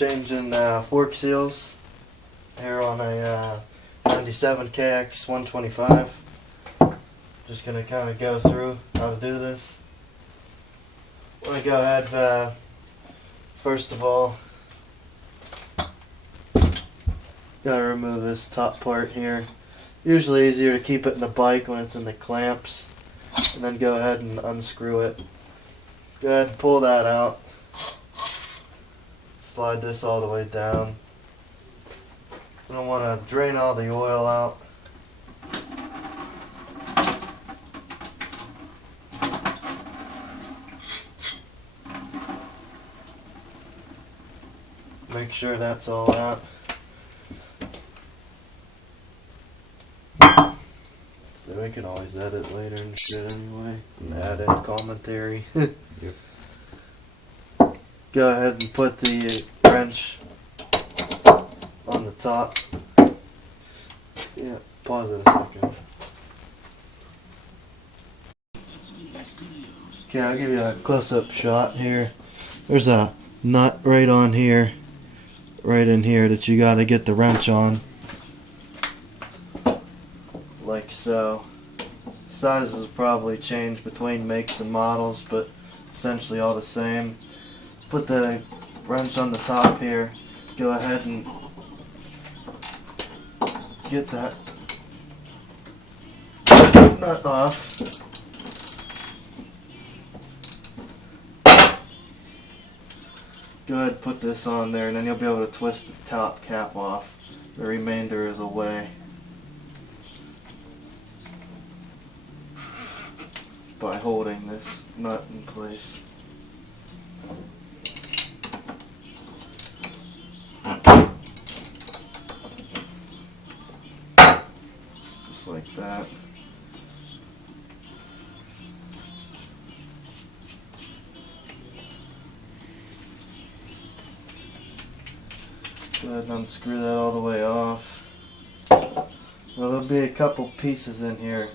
Changing fork seals here on a 97 KX-125. Just going to kind of go through how to do this. I'm going to go ahead, first of all, got to remove this top part here. Usually easier to keep it in the bike when it's in the clamps, and then go ahead and unscrew it. Go ahead and pull that out. Slide this all the way down. I don't want to drain all the oil out. Make sure that's all out. So we can always edit later and shit anyway. And add in commentary. Yep. Go ahead and put the wrench on the top. Yeah, pause it a second. Okay, I'll give you a close-up shot here. There's a nut right on here, right in here, that you got to get the wrench on. Like so. Sizes probably change between makes and models, but essentially all the same. Put the wrench on the top here. Go ahead and get that nut off. Go ahead and put this on there, and then you'll be able to twist the top cap off the remainder of the way by holding this nut in place. Just like that. Go ahead and unscrew that all the way off. Now there'll be a couple pieces in here.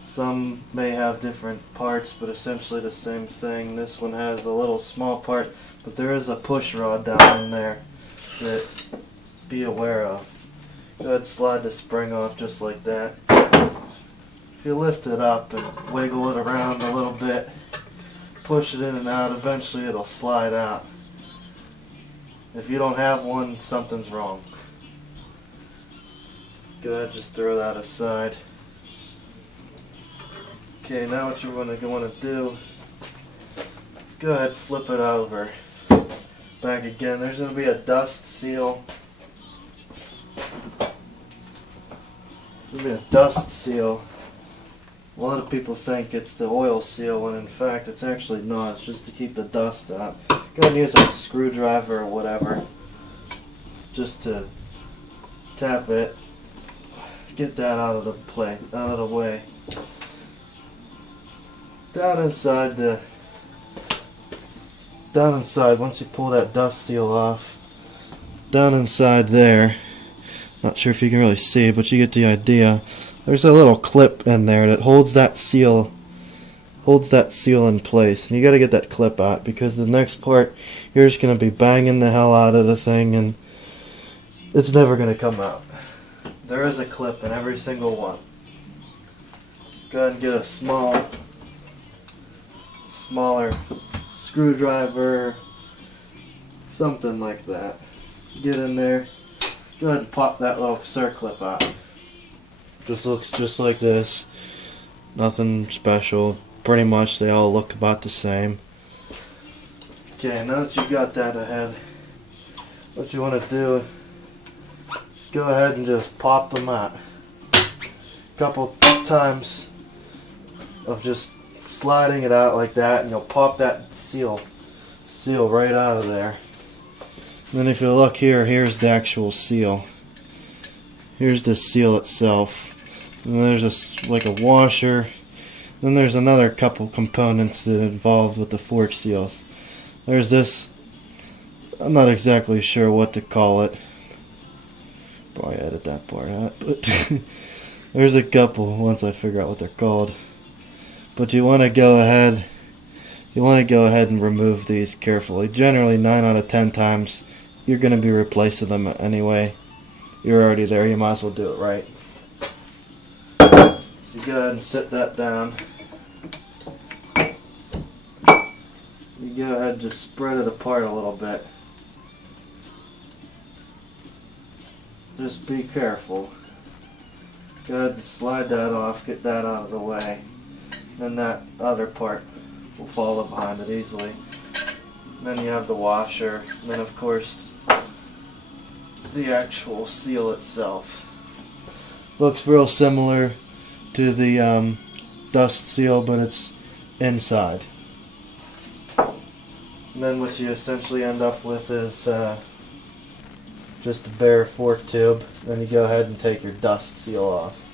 Some may have different parts, but essentially the same thing. This one has a little small part, but there is a push rod down in there that be aware of. Go ahead and slide the spring off just like that. If you lift it up and wiggle it around a little bit, push it in and out, eventually it'll slide out. If you don't have one, something's wrong. Go ahead and just throw that aside. Okay, now what you're going to want to do is go ahead and flip it over. Back again. There's going to be a dust seal. There's going to be a dust seal. A lot of people think it's the oil seal, when in fact it's actually not. It's just to keep the dust out. Go ahead and use a screwdriver or whatever just to tap it. Get that out of the way. Down inside, once you pull that dust seal off, down inside there, not sure if you can really see, but you get the idea. There's a little clip in there that holds that seal in place, and you got to get that clip out, because the next part you're just going to be banging the hell out of the thing and it's never going to come out. There is a clip in every single one. Go ahead and get a smaller screwdriver, something like that. Get in there. Go ahead and pop that little circlip out. Just looks just like this. Nothing special. Pretty much they all look about the same. Okay, now that you've got that ahead, what you want to do is go ahead and just pop them out. A couple times of just sliding it out like that, and you'll pop that seal right out of there. And then if you look here, here's the actual seal. Here's the seal itself. And there's like a washer. Then there's another couple components that are involved with the fork seals. There's this, I'm not exactly sure what to call it. Probably edit that part out, but there's a couple once I figure out what they're called. But you want to go ahead and remove these carefully. Generally 9 out of 10 times you're going to be replacing them anyway. You're already there, you might as well do it right. So you go ahead and sit that down. You go ahead and just spread it apart a little bit. Just be careful. Go ahead and slide that off, get that out of the way. Then that other part will follow behind it easily. Then you have the washer, and then of course the actual seal itself. Looks real similar to the dust seal, but it's inside. And then what you essentially end up with is just a bare fork tube. Then you go ahead and take your dust seal off.